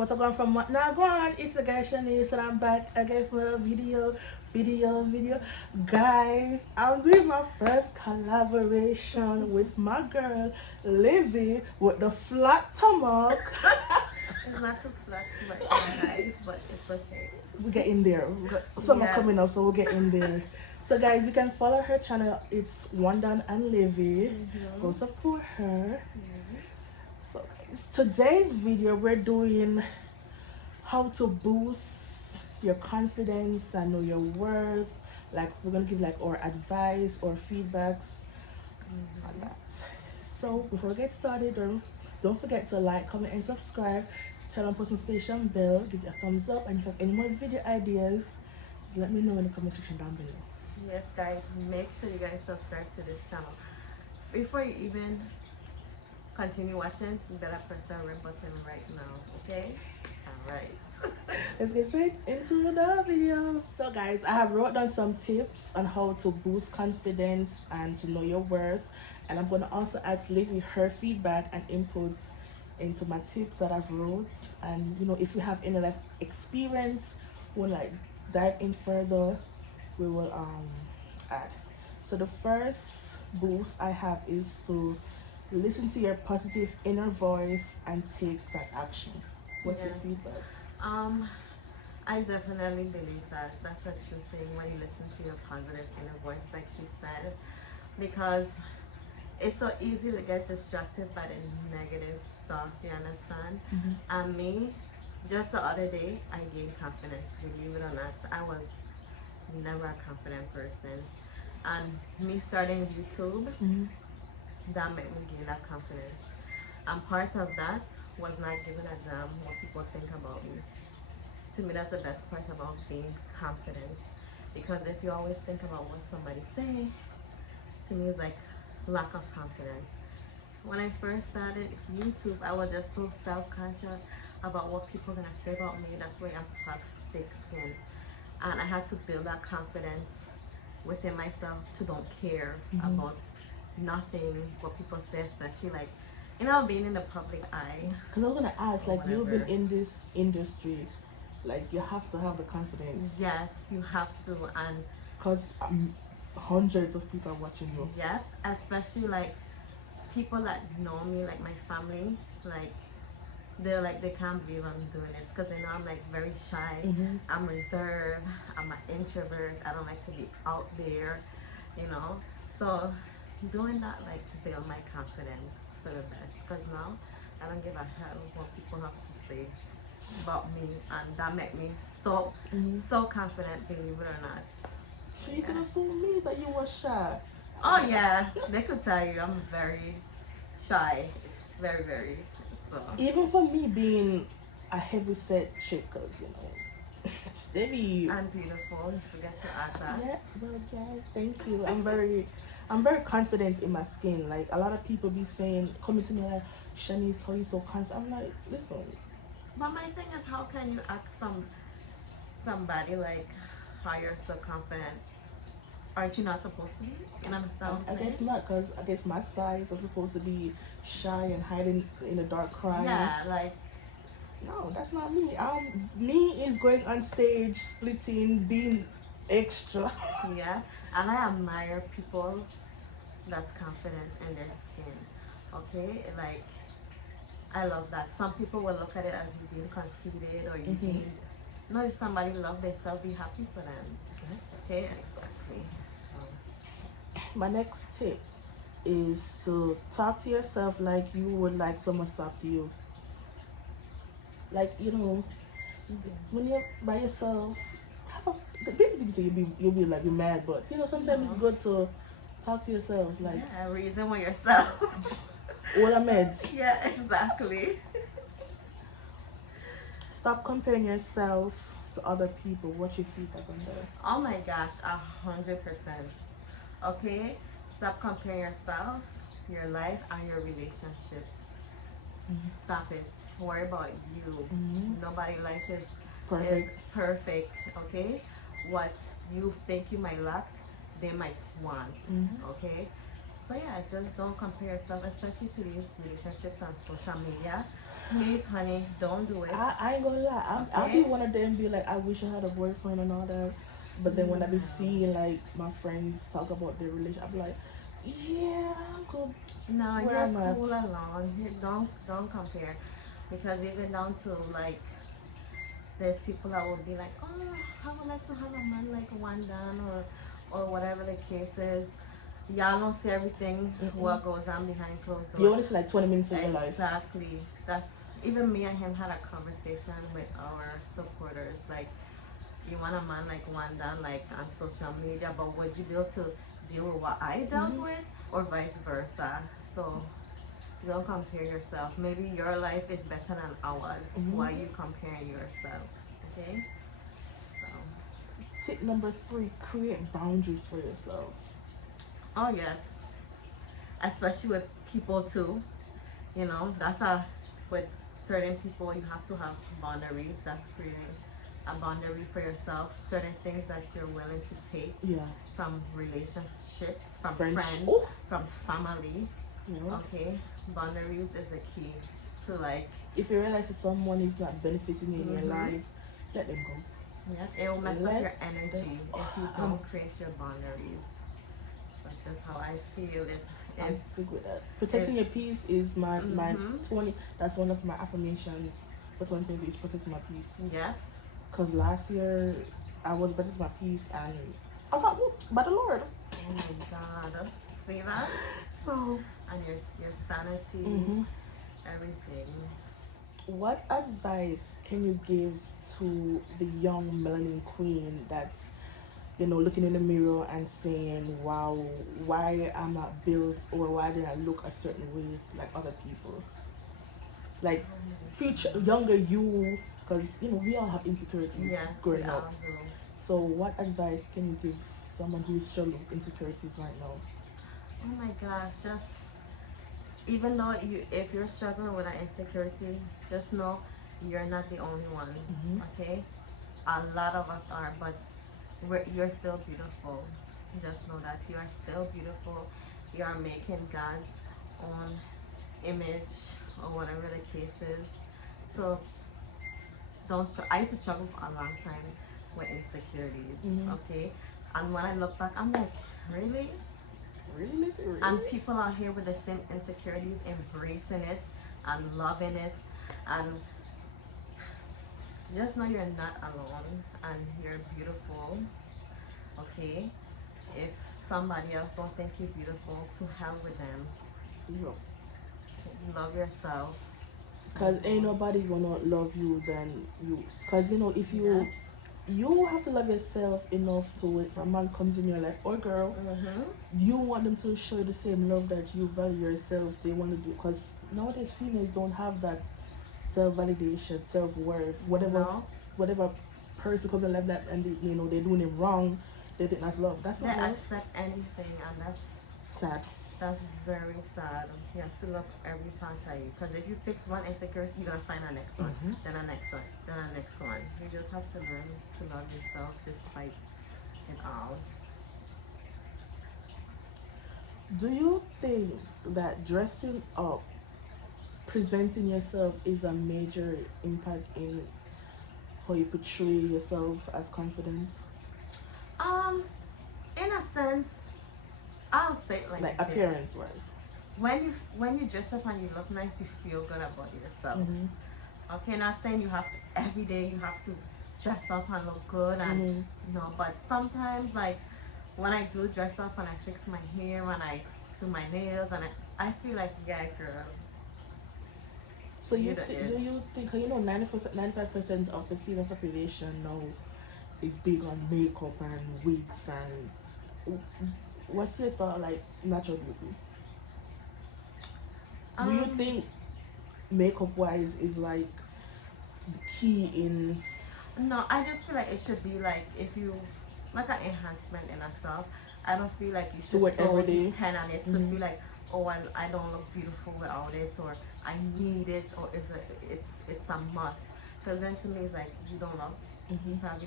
what's up going from what now go on? It's the guy Shanice and I'm back again for a video. Guys, I'm doing my first collaboration with my girl Livy with the flat stomach. It's not too flat right now, guys, but it's okay. We get in there. We got summer coming up, Yes. so we'll get in there. So guys, you can follow her channel. It's ONEDAN and LIVI. Go support her. So guys, today's video we're doing how to boost your confidence and know your worth. Like we're gonna give like our advice or feedbacks on that. So before we get started, don't forget to like, comment, and subscribe. Turn on post notification bell. Give it a thumbs up, and if you have any more video ideas, just let me know in the comment section down below. Yes, guys, make sure you guys subscribe to this channel. Before you even continue watching, you better press that red button right now, okay? Alright. Let's get straight into the video. So guys, I have wrote down some tips on how to boost confidence and to know your worth, and I'm going to also ask Livy her feedback and input into my tips that I've wrote. And you know, if you have any like experience, we'll like dive in further, we will add. So the first boost I have is to listen to your positive inner voice and take that action. What's your Yes. feedback? Um, I definitely believe that that's a true thing when you listen to your positive inner voice, like she said, because it's so easy to get distracted by the negative stuff, you understand? And me, just the other day, I gained confidence, believe it or not. I was never a confident person. And me starting YouTube, that made me gain that confidence. And part of that was not giving a damn what people think about me. To me, that's the best part about being confident. Because if you always think about what somebody say, to me it's like lack of confidence. When I first started YouTube, I was just so self-conscious about what people are gonna say about me. That's why I have thick skin. And I had to build that confidence within myself to don't care about nothing what people say, especially like, you know, being in the public eye Because I was gonna ask, or like, you've been whatever. in this industry, like, you have to have the confidence, Yes, you have to. And because hundreds of people are watching you. yeah, especially like people that know me, like my family, like they're like they can't believe I'm doing this because they know I'm like very shy. I'm reserved. I'm an introvert. I don't like to be out there, you know. So doing that like build my confidence for the best. Because now I don't give a hell what people have to say about me, and that make me so confident. Believe it or not. So So you could yeah. have fooled me that you were shy. Oh yeah, they could tell you I'm very shy, very. So Even for me being a heavy set chick, because, you know, steady. and beautiful. You forget to add that. Yeah, well, guys, thank you. I'm very confident in my skin. Like, a lot of people be saying, coming to me like, Shanice, how you so confident? I'm like, listen, But my thing is, how can you ask somebody like how you're so confident? Aren't you not supposed to be? You understand what I I'm guess saying? not, because I guess my size, I'm supposed to be shy and hiding in the dark crying. Yeah, like No, that's not me. Me is going on stage, splitting, being extra. yeah. And I admire people that's confident in their skin. Okay, like I love that. Some people will look at it as you being conceited or you being. No, if somebody love themselves, be happy for them. Okay, exactly. So, My next tip is to talk to yourself like you would like someone to talk to you. Like, you know, when you're by yourself, have a the people think say you'll be like you're mad, but you know sometimes it's no. good to talk to yourself. Like, Yeah, reason with yourself. all the meds. Yeah, exactly. Stop comparing yourself to other people. What's your feedback on that? Oh my gosh, 100%. Okay, stop comparing yourself, your life, and your relationship. Stop it. Worry about you. Nobody life is Perfect. perfect. Okay, what you think you might lack, they might want. Okay, so yeah, just don't compare yourself, especially to these relationships on social media. Please, honey, don't do it. I ain't gonna lie. I'll be Okay? one of them. Be like, I wish I had a boyfriend and all that. But then when I be No. seeing like my friends talk about their relationship, I be like, yeah, I'm good No, where you're I'm at. cool alone. Don't compare, because even down to like, there's people that will be like, oh, I would like to have a man like Wandan, or whatever the case is. Y'all don't see everything Mm-mm. what goes on behind closed You door. only see like 20 minutes of your life. Exactly. That's even me and him had a conversation with our supporters. Like, you want a man like Wandan, like on social media, but would you be able to deal with what I dealt Mm-hmm. with, or vice versa? So don't compare yourself. Maybe your life is better than ours. Mm-hmm. Why you comparing yourself? Okay? So, Tip number 3: create boundaries for yourself. oh yes, especially with people too. You know, that's a with certain people you have to have boundaries. That's creating a boundary for yourself. Certain things that you're willing to take Yeah. from relationships, from French. friends, Oh, from family. you know. Okay, boundaries is the key to like. If you realize that someone is not benefiting you in your Mm-hmm. life, let them go. Yeah, it will mess up Let your them. energy if Oh, you don't create your boundaries. That's just how I feel. If I'm big with that. if Protecting your peace is my mm-hmm. 20. That's one of my affirmations. For 2020 is protecting my peace. Yeah. Cause last year I was protecting my peace and I got whooped by the Lord. Oh my God. See that? So, And your sanity, hmm everything. what advice can you give to the young melanin queen that's looking in the mirror and saying, "Wow, why I'm not built, or why did I look a certain way like other people?" Like Oh my future gosh. younger you, because we all have insecurities Yes, we growing all up. do. So, what advice can you give someone who is struggling with insecurities right now? Oh my gosh, just even though if you're struggling with an insecurity, just know you're not the only one. Mm-hmm. Okay? A lot of us are, but you're still beautiful. Just know that you are still beautiful. You are making God's own image, or whatever the case is. So don't. I used to struggle for a long time with insecurities. Mm-hmm. Okay, and when I look back, I'm like, really? Really, Livy? And Really? people out here with the same insecurities, embracing it and loving it, and just know you're not alone and you're beautiful. Okay, if somebody else don't think you're beautiful, to hell with them. No. Love yourself. Because ain't Simple. nobody gonna love you than you. Because if Yeah. you have to love yourself enough to, if a man comes in your life or girl, Mm-hmm. you want them to show you the same love that you value yourself. They want to do, because nowadays females don't have that self validation, self worth. No, Whatever person comes in life that, and they're doing it wrong, they think that's love. That's they not love. accept anything, and Sad. that's very sad. You have to love every part of you, because if you fix one insecurity, you're gonna find a next one, Hmm. then a next one, then a next one. You just have to learn to love yourself despite it all. Do you think that dressing up, presenting yourself, is a major impact in how you portray yourself as confident? Um, in a sense, I'll say it like Like this: appearance wise. when you dress up and you look nice, you feel good about yourself. Mm-hmm. Okay, not saying you have to every day you have to dress up and look good, and Mm-hmm. but sometimes, like, when I do dress up and I fix my hair, when I do my nails, and I feel like, yeah, girl, So you the it. do you think 90%, 95% of the female population now is big on makeup and wigs and what's your thought like natural beauty? Do you Um, think makeup wise is like the key in no, I just feel like it should be like, if you like an enhancement in yourself. I don't feel like you to should it every so day? depend on it to Mm-hmm. feel like, oh, I don't look beautiful without it, or I need it, or it's a must. Because then to me it's like, you don't love, Mm-hmm. you probably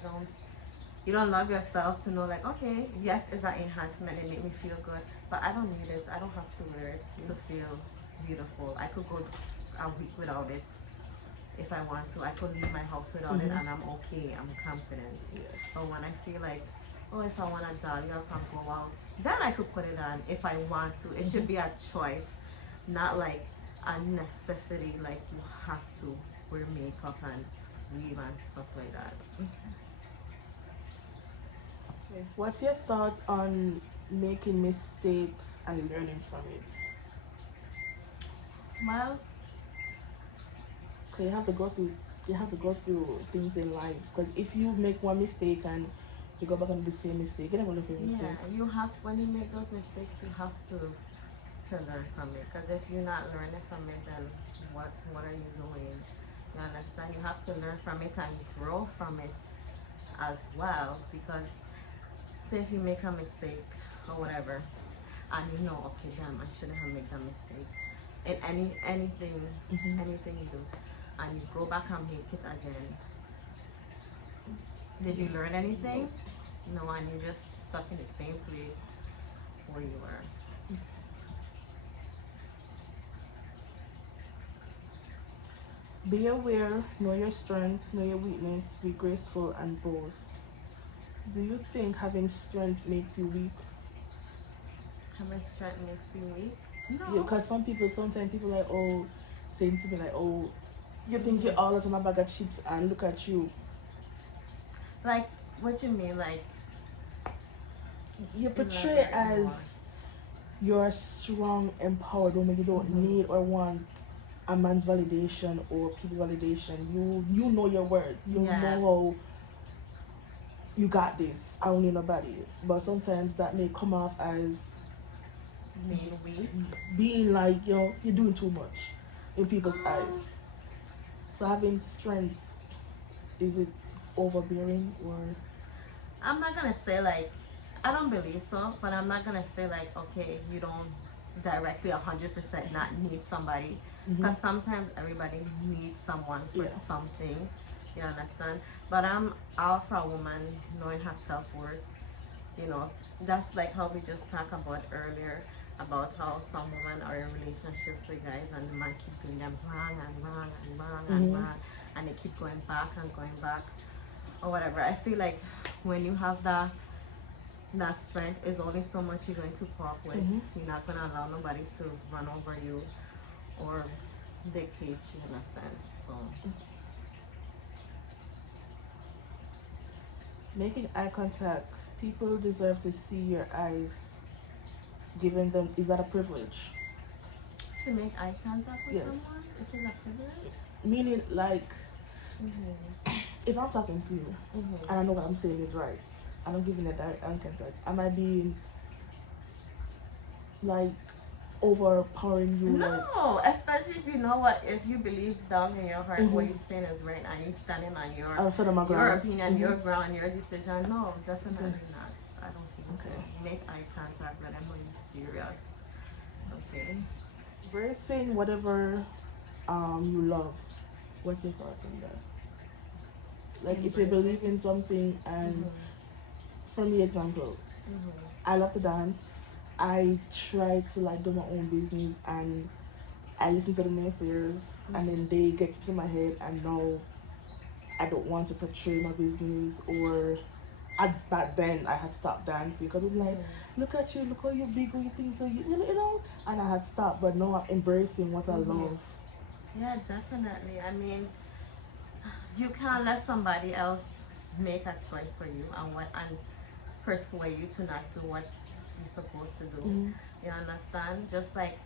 don't love yourself to know, like, okay, yes, it's an enhancement, it make me feel good, but I don't need it. I don't have to wear it Yeah. to feel beautiful. I could go a week without it. if I want to. I could leave my house without it and I'm okay. I'm confident. Yes. But when I feel like, oh, if I want to dolly up and go out, then I could put it on if I want to. It should be a choice, not like a necessity, like you have to wear makeup and weave and stuff like that. Okay. What's your thought on making mistakes and learning from it? Well, Cause you have to go through things in life. Because if you make one mistake and you go back and do the same mistake, you never learn from your yeah, mistake. you have, when you make those mistakes, you have to learn from it. Because if you're not learning from it, then what are you doing? You understand? You have to learn from it and grow from it as well. Because say if you make a mistake or whatever, and you know, okay, damn, I shouldn't have made that mistake. In anything you do, and you go back and make it again. Did you learn anything? No, and you're just stuck in the same place where you were. Be aware, know your strength, know your weakness, be graceful and both. Do you think having strength makes you weak? How much strength makes you weak? Yeah, No. because sometimes people like, oh, saying to me like, oh, you think you're Mhm. all out on a bag of chips and look at you. Like, what you mean? Like, You portray elaborate more. as you're a strong, empowered woman. You don't Mhm. need or want a man's validation or people validation. You know your worth. You Yeah. know how you got this. I don't need nobody. But sometimes that may come off as Being weak. being like, you're doing too much in people's eyes. Um, So having strength, is it overbearing or I'm not gonna say like I don't believe so, but I'm not gonna say like okay, you don't directly 100% not need somebody, mm-hmm. because sometimes everybody needs someone for Yeah. something. You understand? But I'm all for a woman knowing her self worth. You know, that's like how we just talked about earlier about how some women are in relationships with guys and the man keep doing them wrong and wrong and wrong and Mm-hmm. wrong, and they keep going back and going back or whatever. I feel like when you have that strength, is only so much you're going to pop with. Mm-hmm. You're not gonna allow nobody to run over you or dictate you in a sense. So Making eye contact. People deserve to see your eyes. Giving them, is that a privilege? to make eye contact with Yes. someone, it is a privilege. Meaning, like, Mhm. if I'm talking to you and I Mhm. know what I'm saying is right, and I'm giving a direct eye contact, am I being like overpowering you? Like, No, especially if you know what, if you believe down in your heart mm-hmm. what you're saying is right and you're standing on Outside of my your ground. opinion, Mm-hmm. your ground, your decision. No, Okay. definitely not. I don't think so. Okay. Make eye contact, let them know you're serious. Okay. Embracing whatever you love. What's your thoughts on that? Like, if you Embracing. believe in something, and Mhm. for me, example, Mhm. I love to dance. I try to like do my own business, and I listen to the naysayers, and then they get into my head, and now I don't want to portray my business. Or back then I had stopped dancing because I'm like, Mhm. look at you, look how you big, you think so, and I had stopped, but now I'm embracing what I Mhm. love. Yeah, definitely. I mean, you can't let somebody else make a choice for you and persuade you to not do what you're supposed to do. Mm-hmm. You understand? Just like,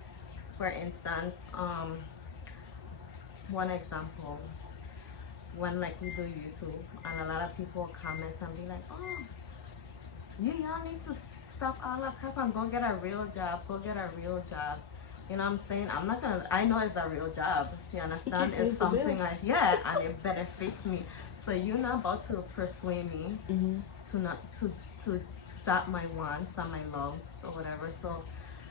for instance, one example, when like we do YouTube, and a lot of people comment and be like, "Oh, y'all need to stop all that crap and go get a real job. Go get a real job." You know what I'm saying? I'm not gonna. I know it's a real job. You understand? It It's pays the something bills. I yeah, and it benefits me. So you're not about to persuade me Mm-hmm. to not to stop my wants and my loves or whatever. So,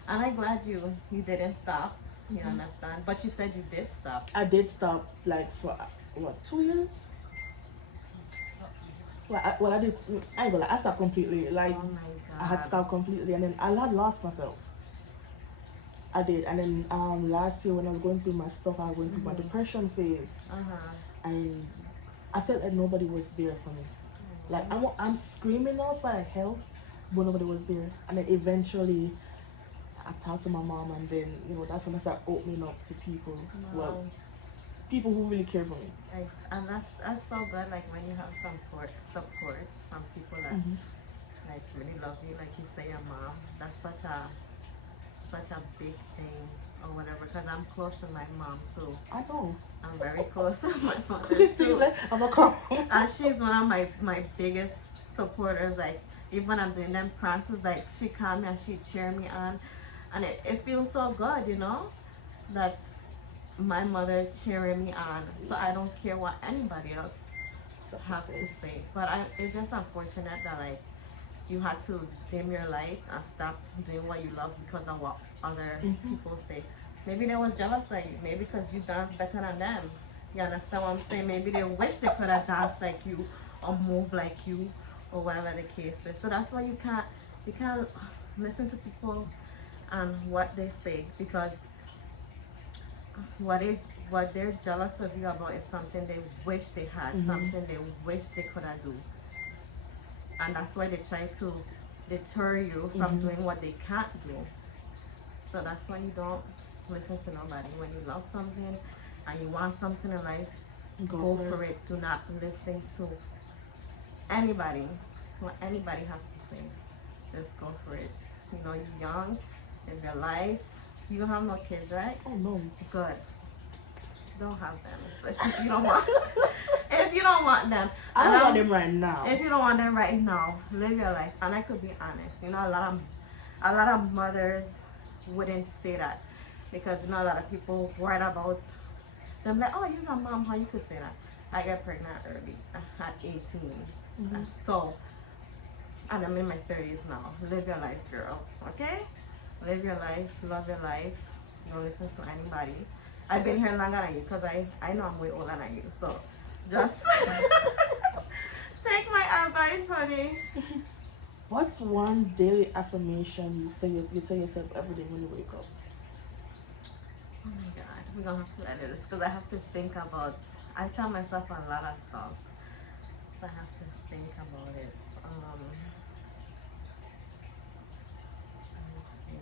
and I'm glad you didn't stop. You Mm-hmm. understand? But you said you did stop. I did stop like for what, 2 years. Well, I did. I ain't gonna lie, I stopped completely. Like, Oh my I had God. stopped completely, and then I had lost myself. I did. And then last year when I was going through my stuff, I went through my depression phase, Uh-huh. and I felt like nobody was there for me. Like I'm screaming out for help, but nobody was there. And then eventually, I talked to my mom, and then that's when I started opening up to people. Well, Wow. people who really care for me. And that's so good. Like when you have some support from people that Hmm. like really love you, like you say your mom. That's such a big thing or whatever. Because I'm close to my mom too. I know. I'm very close to my mother Christine, too. like I'm a call. And she's one of my biggest supporters. Like even when I'm doing them prances, like she calm me and she cheer me on, and it feels so good, that my mother cheering me on. So I don't care what anybody else Stuff to have to say. say. But it's just unfortunate that like you had to dim your light and stop doing what you love because of what other Hmm. people say. Maybe they was jealous of you. Maybe because you dance better than them. You understand what I'm saying? Maybe they wish they could have danced like you or moved like you or whatever the case is. So that's why you can't listen to people and what they say, because what it what they're jealous of you about is something they wish they had, Hmm. something they wish they could have do, and that's why they try to deter you from Hmm. doing what they can't do. So that's why you don't listen to nobody. When you love something and you want something in life, Go go for it. for it. Do not listen to anybody, what anybody has to say. Just go for it. You're young, live your life. You don't have no kids, right? Oh no. Good. Don't have them, especially if you don't want if you don't want them. I And don't want them right now. if you don't want them right now, live your life. And I could be honest. A lot of mothers wouldn't say that, because a lot of people worried about them, like, oh, you're a mom, how you could say that? I got pregnant early at 18. Hmm. So, and I'm in my 30s now. Live your life, girl. Okay? Live your life, love your life. Don't listen to anybody. I've been here longer than you, because I know I'm way older than you. So just take my advice, honey. What's one daily affirmation you tell yourself every day when you wake up? Oh my god, we're gonna have to edit this because I have to think about. I tell myself a lot of stuff, so I have to think about it. Let me see.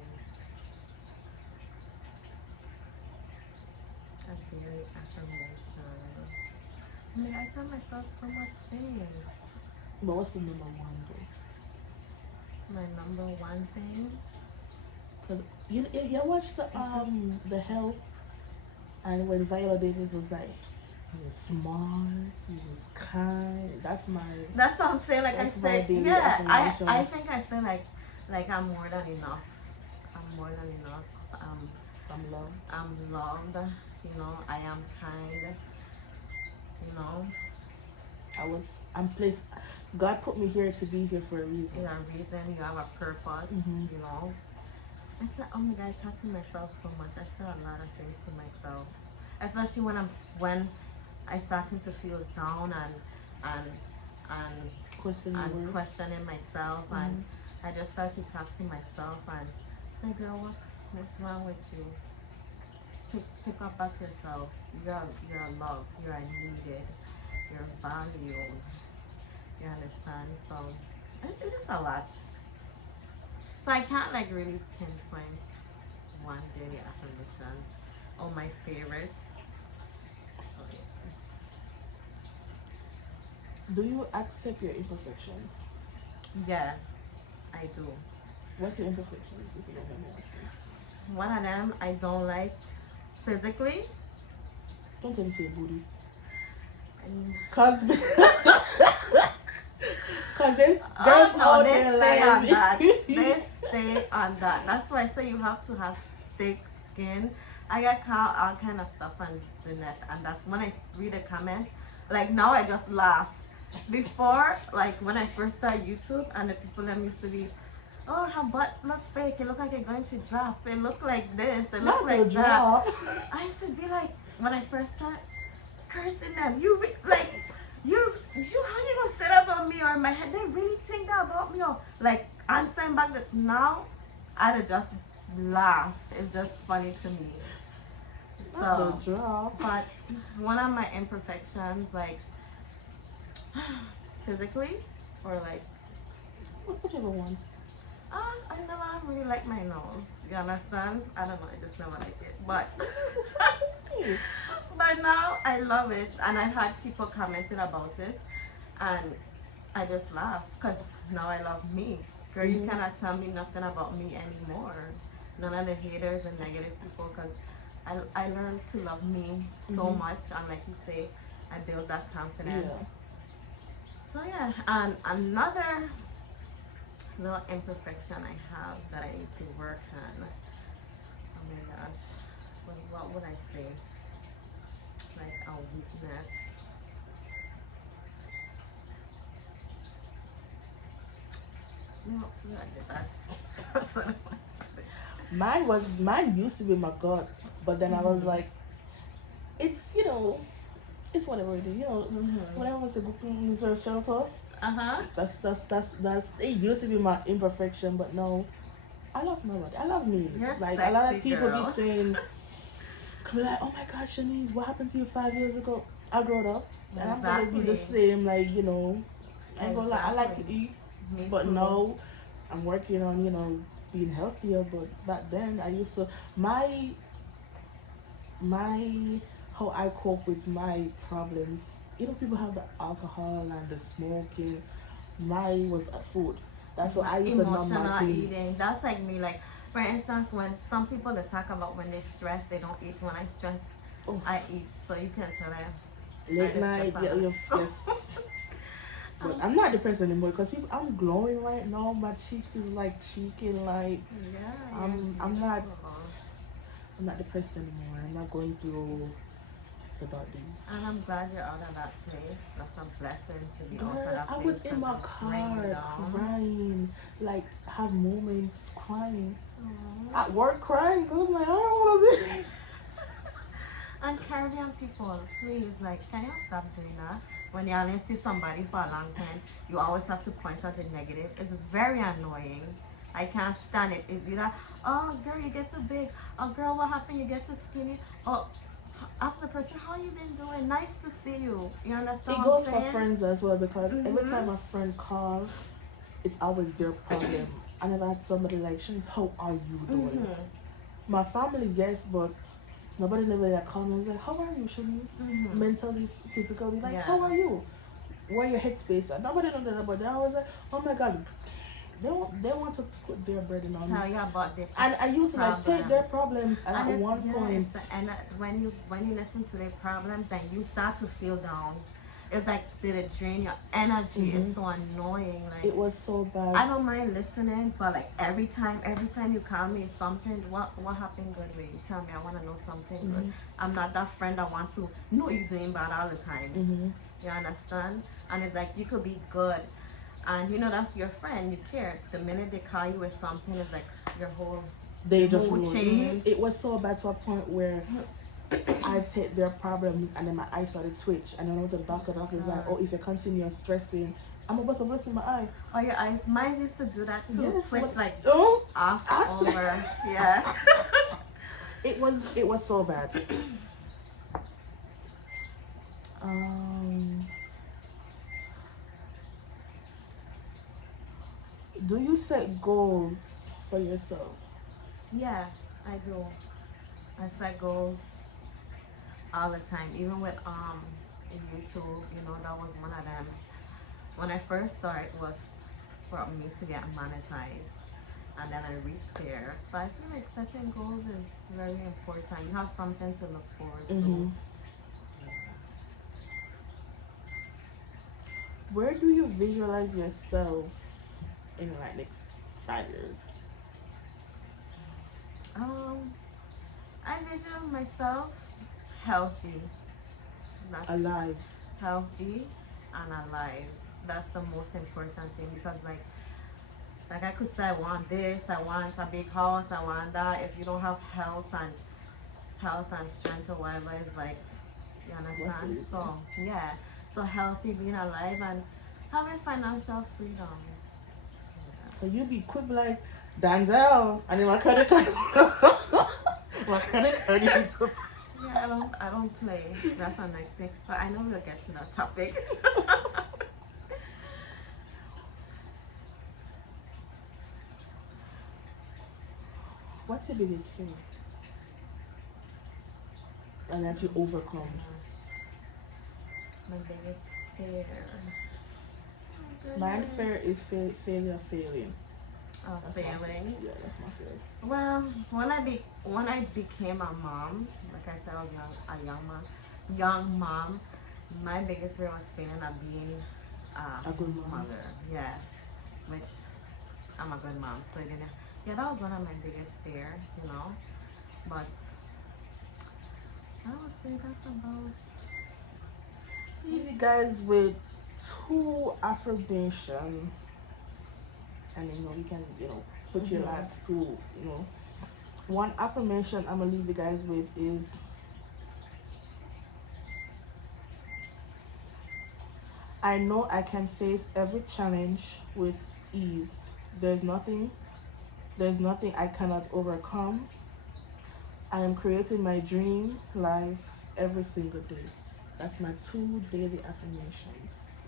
A daily affirmation. I mean, I tell myself so much things. But what's the number one though? My number one thing Because you watched is just. the Help, and when Viola Davis was like, he was smart, he was kind. That's what I'm saying. Like I That's my said, daily yeah. I affirmation. think I say like I'm more than enough. I'm more than enough. I'm loved. I'm loved. I am kind. You know, I'm placed. God put me here to be here for a reason. you have a reason. You have a purpose. Hmm. I said, oh my God, I talk to myself so much. I say a lot of things to myself, especially when I starting to feel down and and Question your and worth. questioning myself, and Hmm. I just start to talk to myself and say, girl, what's wrong with you? Pick up back yourself. You're loved. You're needed. You're valued. You understand? So it's just a lot. So I can't like really pinpoint one daily affirmation or my favorites. So Do you accept your imperfections? yeah, I do. What's your imperfections, if you don't mind me asking? One of them I don't like physically. Don't tell me say booty. And Cause, cause there's girls oh no, out they there stay on that. like They stay on that. That's why I say you have to have thick skin. I get called all kind of stuff on the net, and that's when I read the comments. Like now, I just laugh. Before, like when I first started YouTube, and the people that used to be, oh, her butt look fake. It look like it's going to drop. It look like this. It look not no like that. drop. I used to be like, when I first started cursing them, you how you gonna sit up on me or in my head? They really think that about me, or like answering back that now I'd have just laugh. It's just funny to me. Not the So, drop. but one of my imperfections, like physically, or like, Whichever one. I never really like my nose. You understand? I don't know. I just never like it. But My nose is fine to me. but now I love it, and I've had people commenting about it, and I just laugh because now I love me. Girl, you Mm-hmm. cannot tell me nothing about me anymore. None of the haters and negative people, because I learned to love me so Mm-hmm. much, and like you say, I build that Yeah. confidence. So yeah, and another little imperfection I have that I need to work on. Oh my gosh, what would I say? Like a weakness. No, that's what I want to say. Mine used to be my gut, but then I was Mhm. like, it's it's whatever it is. Mhm. Whatever was a good deserve shelter. Uh huh. That's it used to be my imperfection, but no, I love my body. I love me. You're Like a lot sexy, of people be girl. saying, could be like, oh my gosh, Shanice, what happened to you 5 years ago? I grew up, and I'm gonna be the Exactly. same. Like I ain't gonna lie. I like to Exactly. eat, Me but too. no, I'm working on being healthier. But back then, I used to my how I cope with my problems. People have the alcohol and the smoking. Mine was food. That's what I used to numb my Emotional pain. eating. That's like me. Like, for instance, when some people they talk about when they stress, they don't eat. When I stress, Oh, I eat. So you can tell I late just stress night, a yeah, lot. So, yes. But um, I'm not depressed anymore because I'm glowing right now. My cheeks is like cheeking. Like yeah, you're I'm not beautiful. I'm not depressed anymore. I'm not going through the dark days. And I'm glad you're out of that place. That's a blessing to be out of Girl, that I place was in because my it bring you car down. crying, like have moments crying Aw. at work, crying. 'Cause I'm like, I don't want to be. And Caribbean people, please, like, can you stop doing that? When you only see somebody for a long time, you always have to point out the negative. It's very annoying. I can't stand it. It's either, oh, girl, you get too big. Oh, girl, what happened? You get too skinny. Oh, ask the person, how you been doing? Nice to see you. You understand It what I'm goes for saying? friends as well because every Mm-hmm. time a friend call, it's always their problem. I never had somebody like, Shanice, how are you doing? Mm-hmm. My family, yes, but nobody never like called me and was like, how are you, Shanice? Mm-hmm. Mentally, physically, like, Yeah. how are you? Where your headspace at? Nobody know that, but they always like, oh my god, they want to put their burden on me. Tell you about their And I used to like take their problems. problems, and And at it's one yeah, it's point, the and when you listen to their problems, then you start to feel down. It's like did it drain your energy? It's hmm so annoying. Like it was so bad. I don't mind listening, but like every time you call me something, what happened good way? You tell me I want to know something good. hmm I'm not that friend that want to know you doing bad all the time. hmm You understand? And it's like you could be good, and you know that's your friend. You care. The minute they call you with something, it's like your whole They just mood ruined. change. It was so bad to a point where I take their problems and then my eye started twitch. And then I went to the doctor. The doctor was like, God. oh, if you continue stressing, I'm about to bless in my eye. Oh, your eyes. Mine used to do that too. Yes, Twitch what? like Oh, off absolutely. over. Yeah. It was so bad. Um, do you set goals for yourself? Yeah, I do. I set goals all the time. Even with in YouTube, that was one of them. When I first started was for me to get monetized. And then I reached there. So I feel like setting goals is very important. You have something to look forward to. Mm-hmm. Where do you visualize yourself in like next 5 years? Um, I visual myself healthy. That's Alive. healthy and alive. That's the most important thing because like I could say I want this, I want a big house, I want that. If you don't have health and strength or whatever, it's like you What's the understand. reason? So yeah, so healthy, being alive, and having financial freedom. So you be quick like Denzel, and then my credit card. My credit card need to. Yeah, I don't play. That's our next thing. But I know we'll get to that topic. What's your biggest fear? And that you overcome. My biggest fear. Oh, My goodness. fear is failure, failing. Oh, That's my fear. failing. Yeah, that's my fear. Well, when I became a mom, like I said, I was young mom. My biggest fear was failing at being A good mom. mother. Yeah, which I'm a good mom. So yeah, that was one of my biggest fear, you know. But I would say that's about. Leave you guys with 2 affirmation, and then we can put your last two. One affirmation I'm gonna leave you guys with is, I know I can face every challenge with ease. There's nothing there's nothing I cannot overcome. I am creating my dream life every single day. That's my 2 daily affirmations.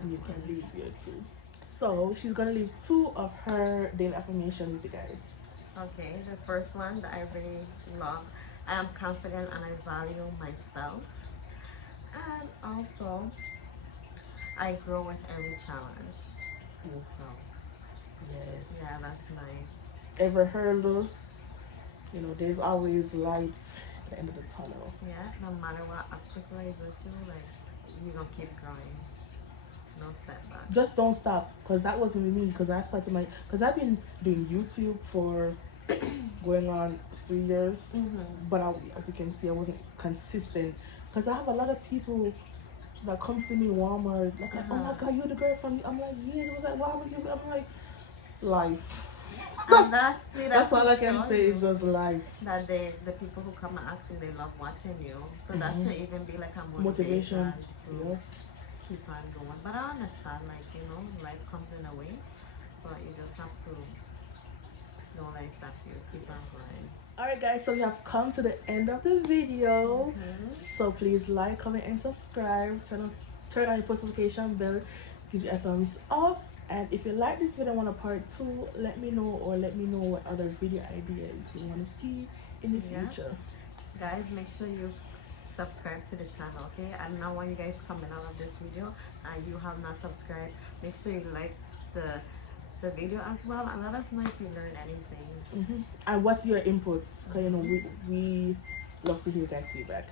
And you can leave here too. So she's gonna leave 2 of her daily affirmations with you guys. Okay, the first one that I really love. I am confident and I value myself. And also, I grow with every challenge. So, Yes. yeah, that's nice. Every hurdle, there's always light at the end of the tunnel. Yeah, no matter what obstacle you go through, like, you're gonna keep growing. No setbacks. Just don't stop, because that wasn't me. Because because I've been doing YouTube for going on 3 years, but as you can see, I wasn't consistent. Because I have a lot of people that comes to me in Walmart, like, oh my God, you're the girl from. I'm like, yeah. It was like, why would you? I'm like, life. And That's all I what can shows say you is just life. that the people who come and ask you, they love watching you. So that should even be like a Motivation. motivation to Yeah. keep on going. But I understand, like, life comes in a way, but you just have to don't let it stop you. Keep on going. Alright guys, so we have come to the end of the video. So please like, comment, and subscribe. Turn on your post notification bell. Give you a thumbs up. And if you like this video and want a part 2, let me know, or let me know what other video ideas you want to see in the future. Guys, make sure you subscribe to the channel, okay? And now when you guys coming out of this video and you have not subscribed, make sure you like the video as well, and let us know if you learned anything. And what's your input? Because we love to hear you guys' feedback.